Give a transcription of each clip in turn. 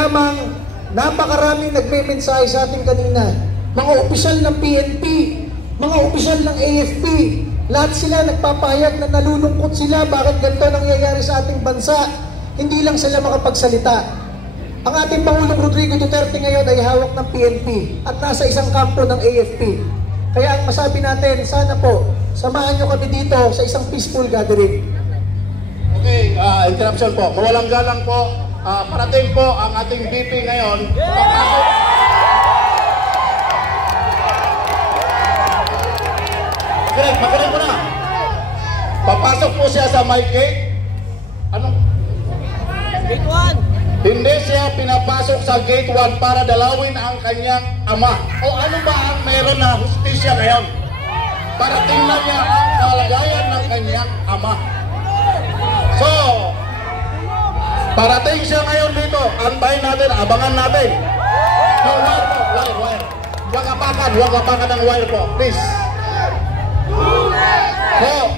lamang napakaraming nagme-mensahe sa ating kanina. Mga opisyal ng PNP, mga opisyal ng AFP, lahat sila nagpapahayag na nalulungkot sila bakit ganito nangyayari sa ating bansa. Hindi lang sila makapagsalita. Ang ating Pangulong Rodrigo Duterte ngayon ay hawak ng PNP at nasa isang kampo ng AFP. Kaya ang masabi natin, sana po, samahan nyo kami dito sa isang peaceful gathering. Okay, interruption po. Mawalang galang po. Parating po ang ating VP ngayon. Magaling mo na. Papasok po siya sa my gate. Anong? Gate 1. Hindi siya pinapasok sa gate 1 para dalawin ang kanyang ama. O ano ba ang meron na hustisya ngayon? Para tingnan niya ang kalagayan ng kanyang ama. So, parating siya ngayon dito. Antayin natin, abangan natin. No, wire po, wire. Huwag apakan ng wire po, please. So,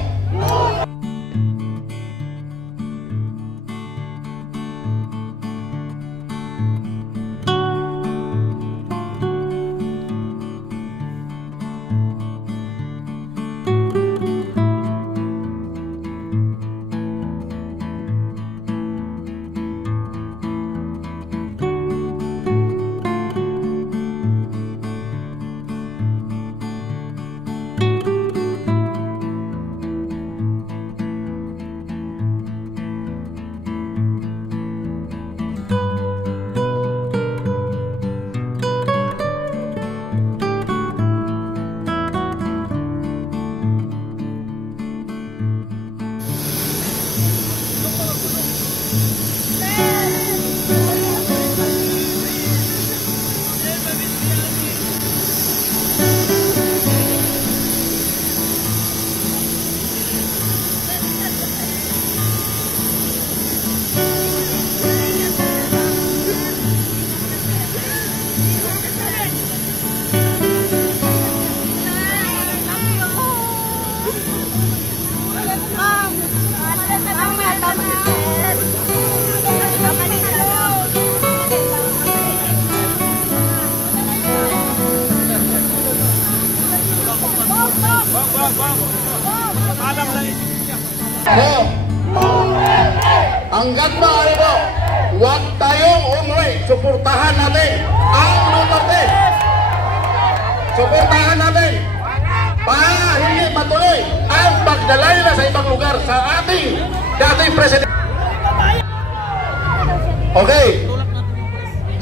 hanggat maaari po, huwag tayong umuwi. Suportahan natin ang Duterte. Suportahan natin para hindi matuloy ang pagdalay na sa ibang lugar sa ating dating presidente. Okay,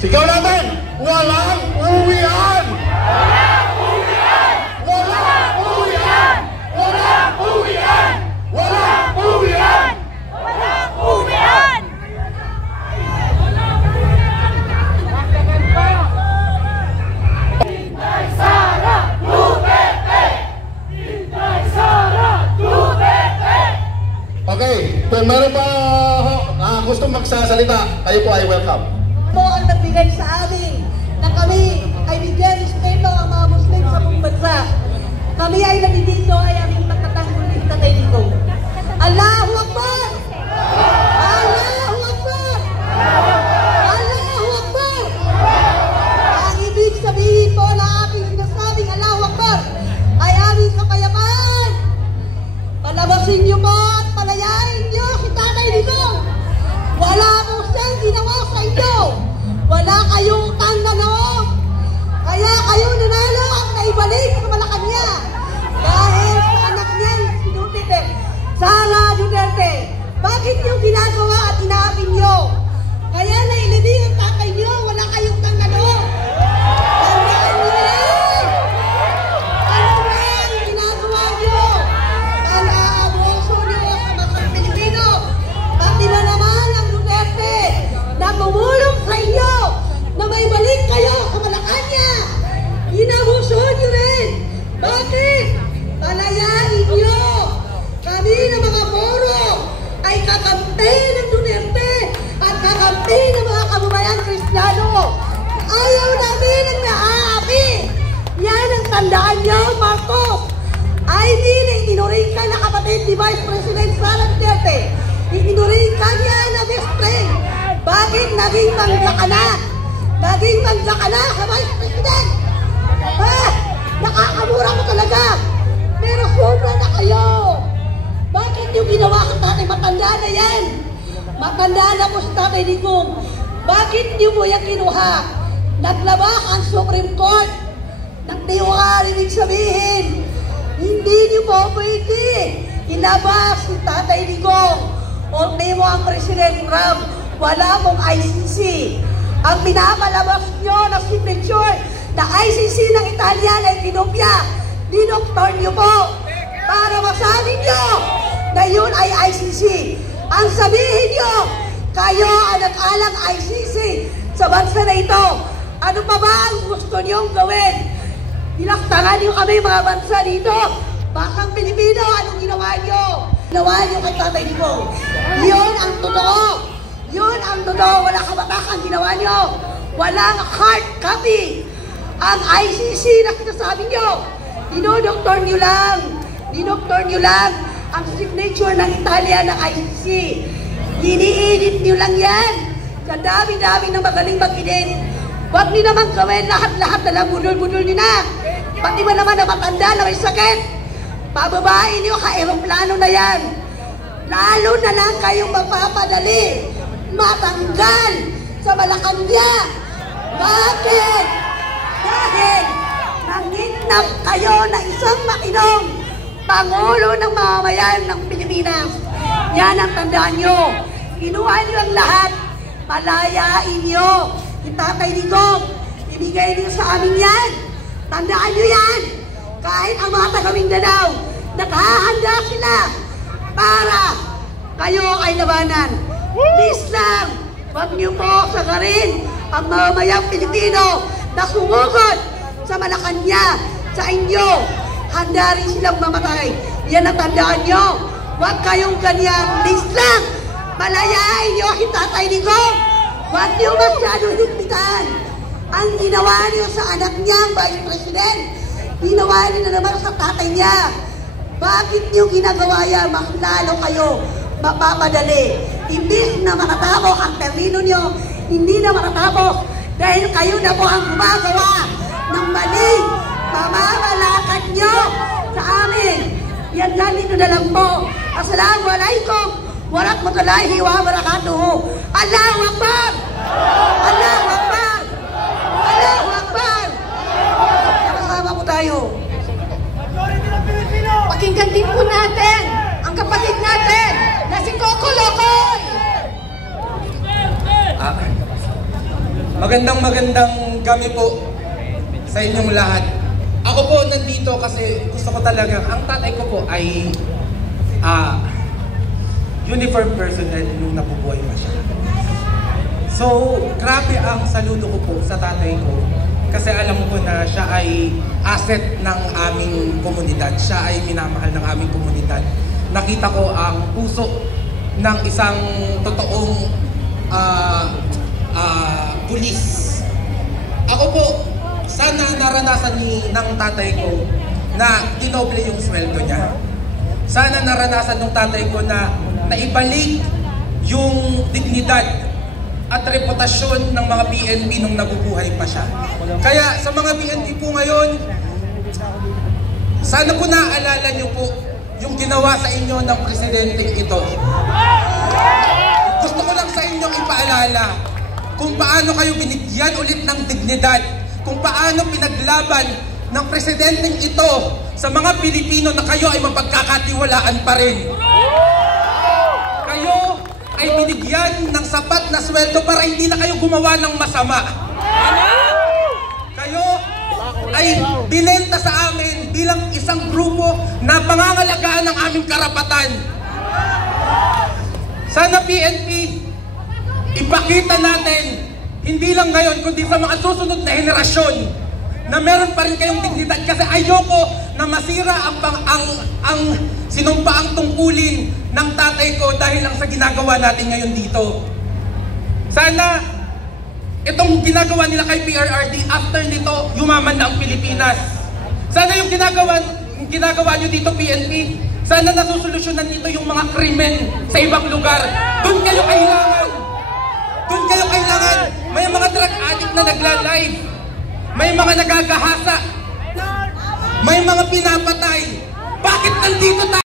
sigaw natin, walang uwian! Walang uwian! Walang uwian! Walang uwian! Walang uwian! Walang uwian! Inday Sara Duterte! Inday Sara Duterte! Okay, kung meron pa gusto magsasalita, kayo po ay welcome. Po ang nagbigay sa amin na kami ay bigyan respeto ang mga Muslim sa buong bansa. Kami ay nandito ay aming pagtatanggol ng tatayiko. Allahu Akbar! Allahu Akbar! Allahu Akbar! Ang ibig sabihin po na aking sinasabing Allahu Akbar ay aming kapayapaan. Palabasin niyo po at palayain niyo si Tatay Digong. Wala po siyang ginawa sa inyo. Wala kayong utang na loob. Kaya kayo nanalo at naibalik sa Malacanang. Dahil sa anak niya, si Duterte, Sara Duterte. Bakit yung ginagawa at inaamin niyo? Kaya nailibing ang tatay niyo, wala kayong utang na loob. Tandaan niyo yan. Ano ba ang ginagawa niyo? Pala-abuso niyo sa mga Pilipino. Pati na naman ang Duterte na tumulong sa inyo na may balik kayo sa Malacanang. Inabuso niyo rin. Bakit? Palayain niyo. Kami na mga Moro ay kakampi ng Duterte at kakampi ng mga kababayan Kristiyano. Ayaw namin ang naaapi. Yan ang tandaan niyo, Marcos. Ay itinuring ka na kapatid ni Vice President Sara Duterte. Itinuring ka niya na best friend. Bakit naging mangga ka na? Naging mangga ka na, Vice President! Ha? Nakakamura mo talaga! Pero sobra na kayo! Bakit yung ginawa ka tatay? Matanda na yan! Matanda na po si Tatay Digong! Bakit niyo mo yan kinuha? Naglabak ang Supreme Court ng tiwala, ibig sabihin. Hindi niyo po pwede ilabas si Tatay Digong. Ultimo ang President Trump, wala mong ICC. Ang pinapalabas niyo na signature na ICC ng Italian ay kinopya. Dinoktor niyo po para masabi niyo na yun ay ICC. Ang sabihin niyo, kayo ang nag-alang ICC sa bansa na ito. Ano pa ba ang gusto niyong gawin? Pinaktangan niyo kami mga bansa dito. Bakang Pilipino, anong ginawa niyo? Ginawa niyo kay Tatay Digong. Yun ang totoo. Yun ang totoo. Wala kabatakan ginawa niyo. Walang hard copy. Ang ICC na sinasabi niyo. Dinodoktor niyo lang. Dinoktor niyo lang ang signature ng Italia ng ICC. Iniinit niyo lang yan. Sa dami-dami ng magaling mag-init. Huwag niyo naman gawin lahat-lahat na lang budol-budol niyo na. Pati ba naman na matanda na may sakit? Pababain niyo ka-aeroplano na yan. Lalo na lang kayong mapapadali. Matanggal sa Malacanang. Bakit? Dahil nanginap kayo na isang makinong Pangulo ng mamamayan ng Pilipinas. Yan ang tandaan nyo. Kinuha nyo ang lahat. Palayain nyo. Tatay Digong, ibigay niyo sa amin yan. Tandaan nyo yan. Kahit ang mga taga-Mindanao, naghahanda sila para kayo ay labanan. Please lang, huwag niyo po sagarin ang mamamayang Pilipino na sumugod sa Malacanang sa inyo. Handa rin silang mamatay. Yan ang tandaan nyo. Huwag kayong ganyan. Please lang, palayain nyo si Tatay Digong. Huwag niyo masyadong higpitan. Ang ginawa niyo sa anak niyang Vice President, ginawa niyo na naman sa tatay niya. Bakit niyo ginagawa yan? Mas lalo kayo mapapadali. Imbis na matatapos ang termino niyo, hindi na matatapos dahil kayo na po ang gumagawa ng maling pamamalakad niyo sa amin. Yan lang dito na lang po. Assalamualaikum warahmatullahi wabarakatuh. Allahu Akbar! Allahu Akbar! Allahu Akbar! Kasama po tayo. Pakinggan din po natin ang kapatid natin na si Coco Locoy. Magandang gabi po sa inyong lahat. Ako po nandito kasi gusto ko talaga, ang tatay ko po ay uniform personnel nung nabubuhay pa siya. So, grabe ang saludo ko po sa tatay ko kasi alam ko na siya ay asset ng aming komunidad. Siya ay minamahal ng aming komunidad. Nakita ko ang puso ng isang totoong pulis. Ako po, sana naranasan ng tatay ko na dinoble yung sweldo niya. Sana naranasan ng tatay ko na naibalik yung dignidad at reputasyon ng mga PNP nung nabubuhay pa siya. Kaya sa mga PNP po ngayon, sana po naaalala niyo po yung ginawa sa inyo ng presidente ito. Gusto ko lang sa inyong ipaalala kung paano kayo binigyan ulit ng dignidad, kung paano pinaglaban ng presidenteng ito sa mga Pilipino na kayo ay mapagkakatiwalaan pa rin. Kayo ay binigyan ng sapat na sweldo para hindi na kayo gumawa ng masama. Kayo ay binenta sa amin bilang isang grupo na pangangalagaan ng aming karapatan. Sana PNP, ipakita natin, hindi lang ngayon, kundi sa mga susunod na henerasyon, na meron pa rin kayong dignidad kasi ayoko na masira ang sinumpaang tungkulin ng tatay ko dahil lang sa ginagawa natin ngayon dito. Sana itong ginagawa nila kay PRRD, after nito, yumaman na ang Pilipinas. Sana yung ginagawa nyo dito PNP, sana nasusolusyonan nito yung mga krimen sa ibang lugar. Doon kayo kailangan. Doon na nagla-live. May mga nagagahasa. May mga pinapatay. Bakit nandito tayo?